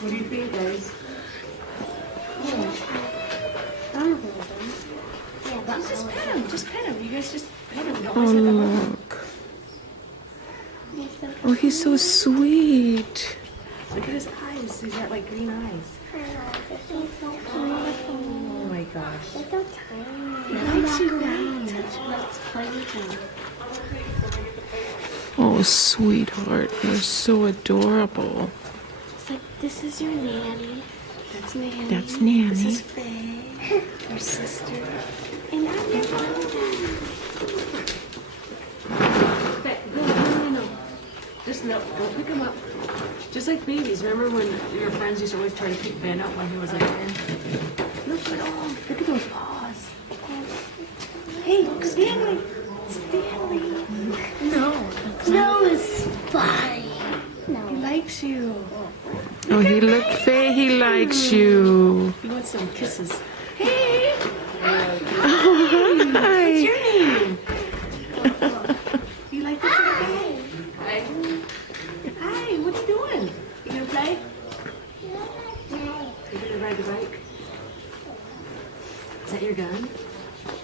What do you think, guys? Yeah, but Just pet him. Just pet him. You guys just pet him. Don't Oh, mess with him. look. Oh, he's so sweet. Look at his eyes. He's got like green eyes. Oh my gosh. They're so tiny. He likes you, right? Let's play with him. Oh, sweetheart. You're so adorable. It's like, this is your nanny. That's Nanny. That's Nanny. This is Faye, our sister. And I'm your mom. Faye, no. Just no, don't pick him up. Just like babies. Remember when your friends used to always try to pick Ben up when he was like there? Look at those paws. Hey, Stanley. Stanley. No, it's spy. He likes you. Oh, Faye, he likes you. He wants some kisses. Hey. Oh, hi. What's your name? You like this little guy? Hi. Hi, what are you doing? You gonna play? You gonna ride the bike? Is that your gun?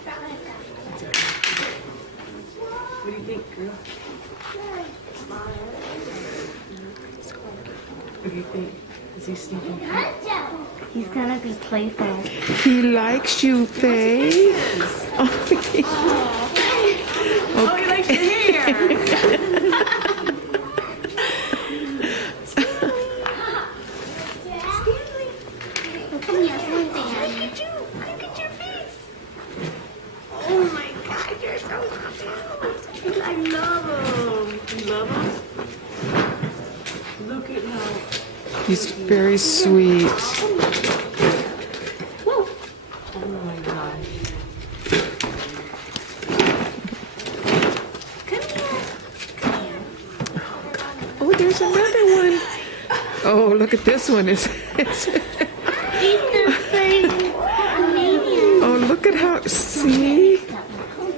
That's it. What do you think, girl? What do you think? Is he sneaking? He's gonna be playful. He likes you, Faye. Oh, he likes your hair. Come here, Stanley. Look at your face. Oh my God, you're so cute. I love him. You love him? Look at how. He's very sweet. Whoa. Oh my gosh. Come here. Oh, there's another one. Oh, look at this one. Oh, look at how. See?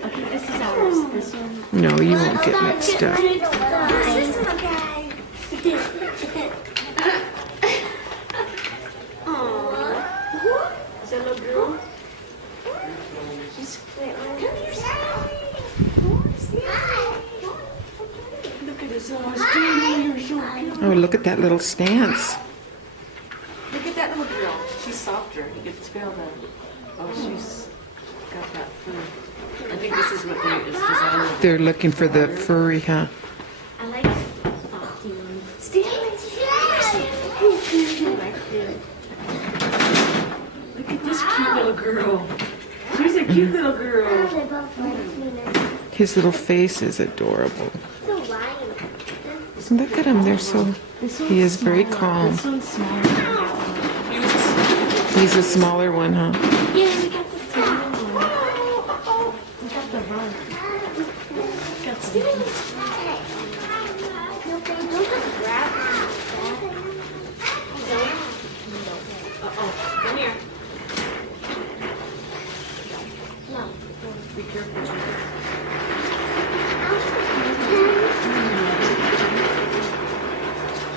Okay, this is ours. This one. No, you won't get mixed up. This is okay. Is that little girl? She's come here, look at his Stanley, you're so cute. Oh, look at that little stance. Look at that little girl. She's softer. You can feel that. Oh, she's got that fur. I think this is what they is designed. They're looking for the furry, huh? I like softy ones. Stanley, look at this cute little girl. She's a cute little girl. They both like me now. His little face is adorable. So lion. Look at him. They're so. He is very calm. This one's smaller. He's a smaller one, huh? Yeah, we got the smaller one. We got the rug. Got Stanley. Don't just grab me. Uh-oh. Come here. No. Be careful.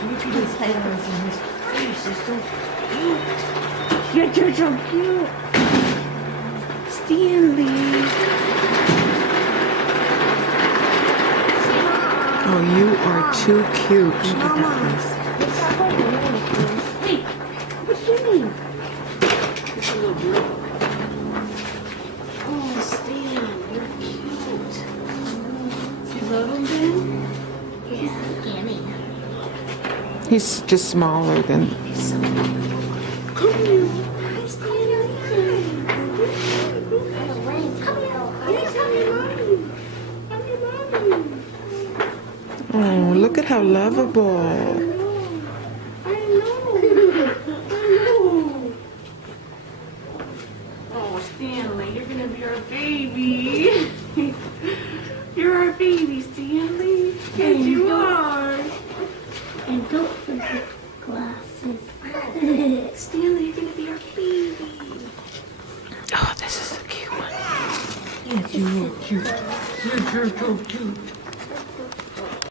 Look at his head on his face. He's so cute. You're so cute. Stanley. Oh, you are too cute. Hey, what's your name? This a little girl. Oh, Stan, you're cute. Do you love him, Ben? He's skinny. He's just smaller than. He's so cute. Come here. Hi, Stan. Come here. Yes, I'm your mommy. I'm your mommy. Oh, look at how lovable. I know. Oh, Stanley, you're gonna be our baby. You're our baby, Stanley. Yes, you are. And don't forget glasses. Stanley, you're gonna be our baby. Oh, this is a cute one. Yes, you are cute. You're so cute.